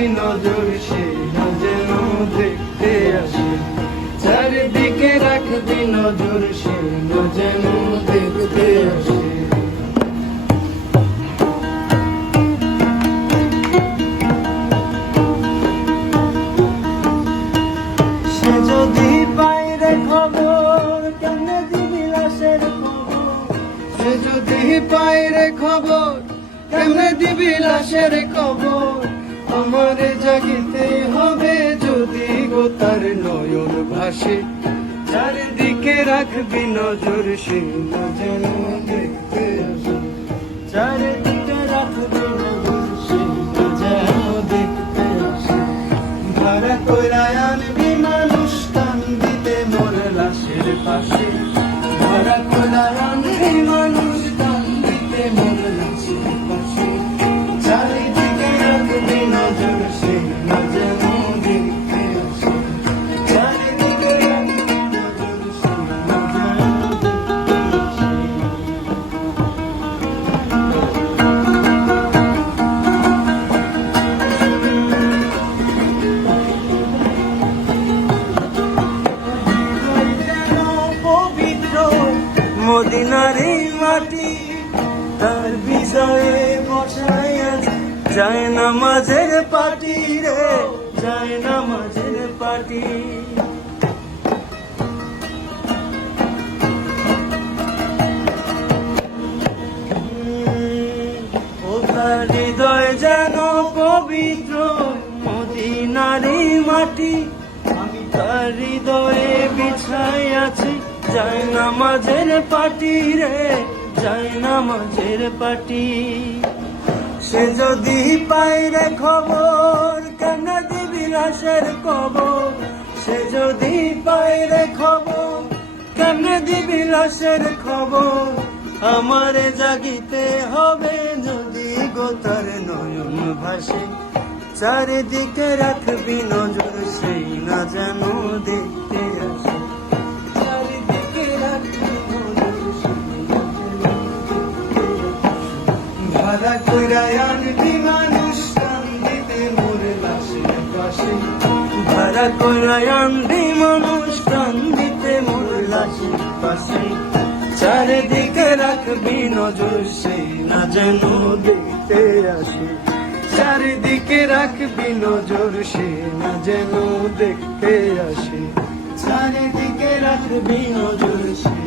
রাখবি নজর সে না যেন দেখতে আসে, চারিদিকে রাখবি নজর সে না যেন দেখতে আসে। সে যদি বাইরে খবর কেমনে দিবি লাশের খবর, সে যদি বাইরে খবর কেমনে দিবি লাশের খবর, আমারে জাগিতে হবে যদি গো তার নয়ন ভাসে, চারিদিকে রাখবি নজর সে না যেন দেখতে আসে, চারিদিকে রাখবি নজর সে না যেন দেখতে আসে। ভাড়া কইরা আনবি মানুষ টান দিতে মোর লাশের পাশে, ভাড়া কইরা আনবি মানুষ টান দিতে মোর লাশের পাশে, চারিদিকে রাখবি নজর সে না যেন দেখতে আসে, চারিদিকে রাখবি নজর সে না যেন দেখতে আসে। পবিত্র মদিনারি মাটি, তার বিজয়ে বসাই আছে যায় নামাজের পাটি রে, যায় নামাজের পাটি। ও তার হৃদয় যেন পবিত্র মদিনারি মাটি, আমি তার হৃদয়ে বিছাই আছি যায় নামাজের পাটি রে, যায় নামাজের পাটি। সে যদি পাইরে খবর কেন দিবি লাশের কবর, সে যদি পাইরে খবর কেন দিবি লাশের খবর, আমারে জাগিতে হবে যদি গো তার নয়ন ভাসে, চারিদিকে রাখবি নজর সেই না যেন দেখতে আসে, চারিদিকে রাখবি নজর সেই না যেন দেখতে আসে। ভাড়া কইরা আনবি মানুষ টান দিতে মোর লাশের পাশে, ভাড়া কইরা আনবি মানুষ টান দিতে মোর লাশের পাশে, চারিদিকে রাখবি নজর সেই না যেন দেখতে আসে, চারিদিকে রাখবি নজর সে না যেন দেখতে আসে, চারিদিকে রাখবি নজর সে